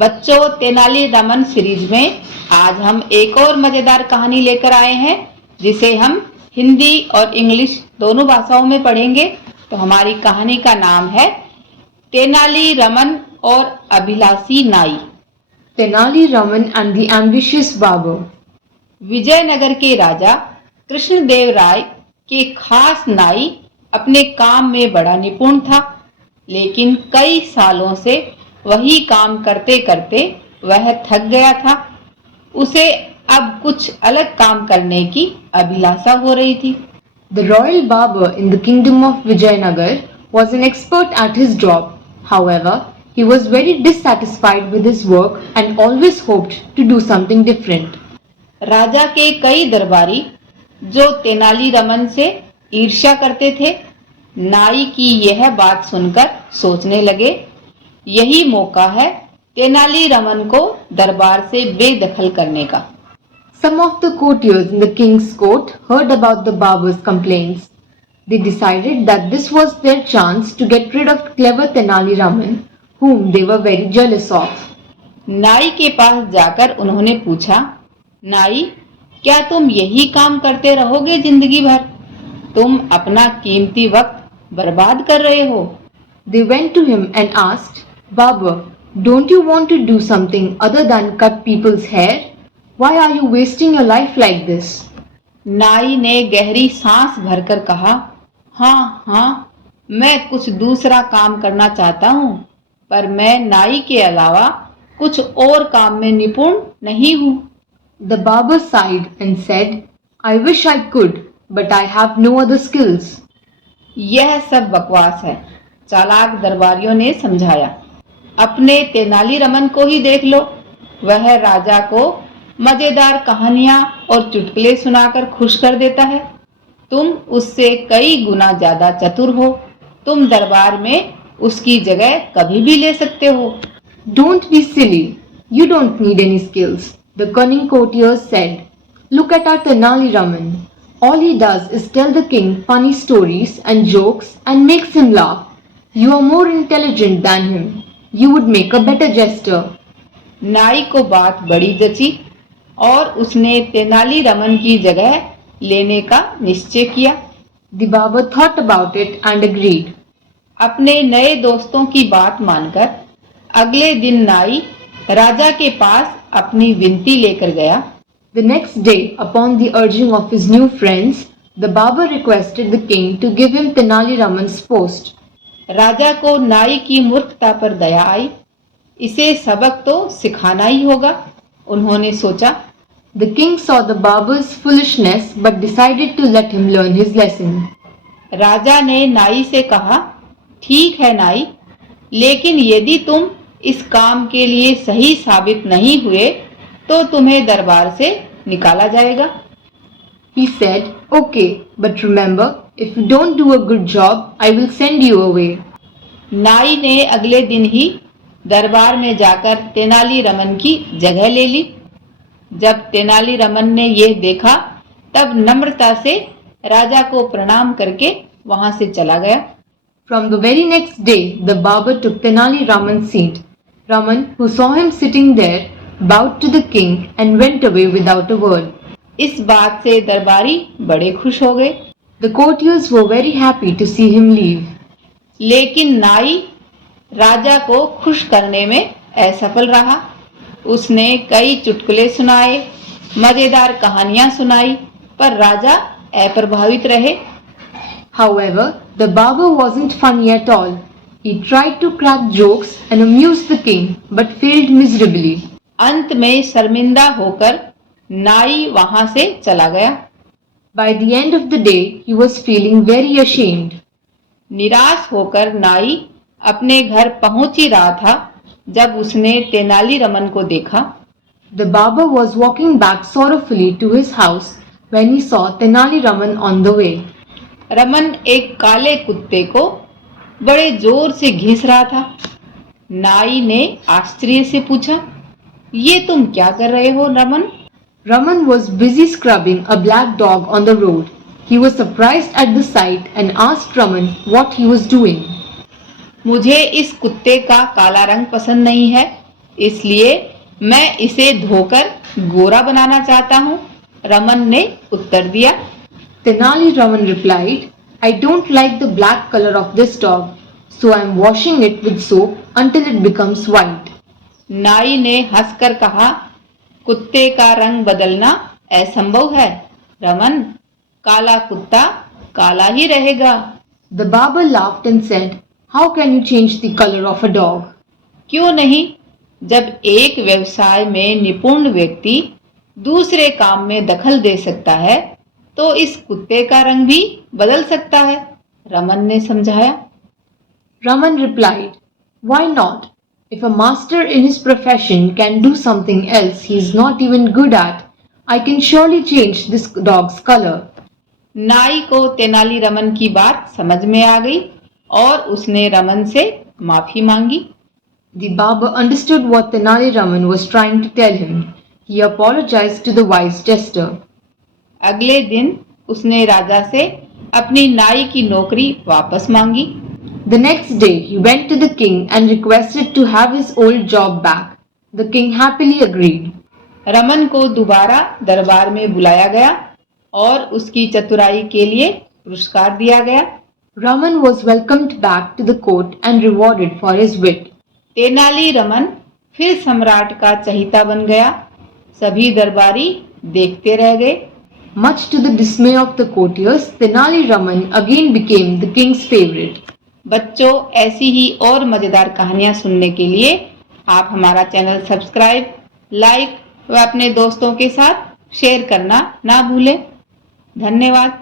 बच्चों, तेनालीरामन सीरीज में आज हम एक और मजेदार कहानी लेकर आए हैं जिसे हम हिंदी और इंग्लिश दोनों भाषाओं में पढ़ेंगे। तो हमारी कहानी का नाम है तेनालीरामन और अभिलाषी नाई। Tenali Raman and the ambitious barber। Vijayanagar के राजा कृष्णदेव राय के खास नाई अपने काम में बड़ा निपुण था, लेकिन कई सालों से वही काम करते करते वह थक गया था। उसे अब कुछ अलग काम करने की अभिलाषा हो रही थी। The royal barber in the kingdom of Vijayanagar was an expert at his job. However, he was very dissatisfied with his work and always hoped to do something different. राजा के कई दरबारी जो तेनालीरामन से ईर्ष्या करते थे, नाई की यह बात सुनकर सोचने लगे, यही मौका है तेनालीरामन को दरबार से बेदखल करने का। Some of the courtiers in the king's court heard about the barber's complaints. They decided that this was their chance to get rid of clever Tenali Raman, whom they were very jealous of. नाई के पास जाकर उन्होंने पूछा, नाई, क्या तुम यही काम करते रहोगे जिंदगी भर? तुम अपना कीमती वक्त बर्बाद कर रहे हो। They went to him and asked, Barber, don't you want to do something other than cut people's hair? Why are you wasting your life like this? नाई ने गहरी सांस भरकर कहा, हाँ, मैं कुछ दूसरा काम करना चाहता हूँ, पर मैं नाई के अलावा कुछ और काम में निपुण नहीं हूँ। The barber sighed and said, I wish I could, but I have no other skills. यह सब बकवास है, चालाक दरबारियों ने समझाया। अपने तेनालीरामन को ही देख लो, वह राजा को मजेदार कहानियां और चुटकुले सुनाकर खुश कर देता है। तुम उससे कई गुना ज्यादा चतुर हो, तुम दरबार में उसकी जगह कभी भी ले सकते हो। Don't be silly. You don't need any skills. The cunning courtiers said, Look at our Tenali Raman. All he does is tell the king funny stories and jokes and makes him laugh. You are more intelligent than him. You would make a better jester. नाई को बात बड़ी जची और उसने तेनालीरामन की जगह लेने का निश्चय किया। The barber thought about it and agreed. अपने नए दोस्तों की बात मानकर अगले दिन नाई राजा के पास अपनी विनती लेकर गया। The next day, upon the urging of his new friends, the barber requested the king to give him Tenali Raman's post. राजा को नाई की मूर्खता पर दया आई, इसे सबक तो सिखाना ही होगा। उन्होंने सोचा। The king saw the barber's foolishness but decided to let him learn his lesson. राजा ने नाई से कहा, ठीक है नाई, लेकिन यदि तुम इस काम के लिए सही साबित नहीं हुए तो तुम्हें दरबार से निकाला जाएगा। He said, Okay, but remember, if you don't do a good job, I will send you away. नाई ने अगले दिन ही दरबार में जाकर तेनालीरामन की जगह ले ली। जब तेनालीरामन ने यह देखा, तब नम्रता से राजा को प्रणाम करके वहां से चला गया। From the very next day, the barber took Tenali Raman's seat. Raman, who saw him sitting there, bowed to the king and went away without a word. इस बात से दरबारी बड़े खुश हो गए। The courtiers were very happy to see him leave. लेकिन नाई राजा को खुश करने में असफल रहा। उसने कई चुटकुले सुनाए, मजेदार कहानियां सुनाई, पर राजा अप्रभावित रहे। However, the barber wasn't funny at all. He tried to crack jokes and amuse the king, but failed miserably. अंत में शर्मिंदा होकर नाई वहां से चला गया। By the end of the day, he was feeling very ashamed. निराश होकर नाई अपने घर पहुंच ही रहा था जब उसने तेनालीरामन को देखा। The barber was walking back sorrowfully to his house when he saw Tenali Raman on the way. Raman एक काले कुत्ते को बड़े जोर से घिस रहा था। नाई ने आश्चर्य से पूछा, ये तुम क्या कर रहे हो Raman? Raman was busy scrubbing a black dog on the road. He was surprised at the sight and asked Raman what he was doing. मुझे इस कुत्ते का काला रंग पसंद नहीं है, इसलिए मैं इसे धोकर गोरा बनाना चाहता हूँ, रमन ने उत्तर दिया। Tenali Raman replied, I don't like the black color of this dog, so I am washing it with soap until it becomes white. नाई ने हंसकर कहा, कुत्ते का रंग बदलना असंभव है रमन, काला कुत्ता काला ही रहेगा। The barber laughed and said, How can you change the color of a dog? क्यों नहीं, जब एक व्यवसाय में निपुण व्यक्ति दूसरे काम में दखल दे सकता है तो इस कुत्ते का रंग भी बदल सकता है, रमन ने समझाया। Raman replied, Why not? If a master in his profession can do something else he is not even good at, I can surely change this dog's color. नाई को तेनाली रमन की बात समझ में आ गई और उसने रमन से माफी मांगी। The barber understood what Tenali Raman was trying to tell him. He apologized to the wise jester. अगले दिन उसने राजा से अपनी नाई की नौकरी वापस मांगी। The next day he went to the king and requested to have his old job back. The king happily agreed. Raman को दोबारा दरबार में बुलाया गया और उसकी चतुराई के लिए पुरस्कार दिया गया। Raman was welcomed back to the court and rewarded for his wit. Tenali Raman फिर सम्राट का चहीता बन गया। सभी दरबारी देखते रह गए। Much to the dismay of the courtiers, Tenali Raman again became the king's favorite. बच्चों, ऐसी ही और मजेदार कहानियां सुनने के लिए आप हमारा चैनल सब्सक्राइब, लाइक व अपने दोस्तों के साथ शेयर करना ना भूलें। धन्यवाद।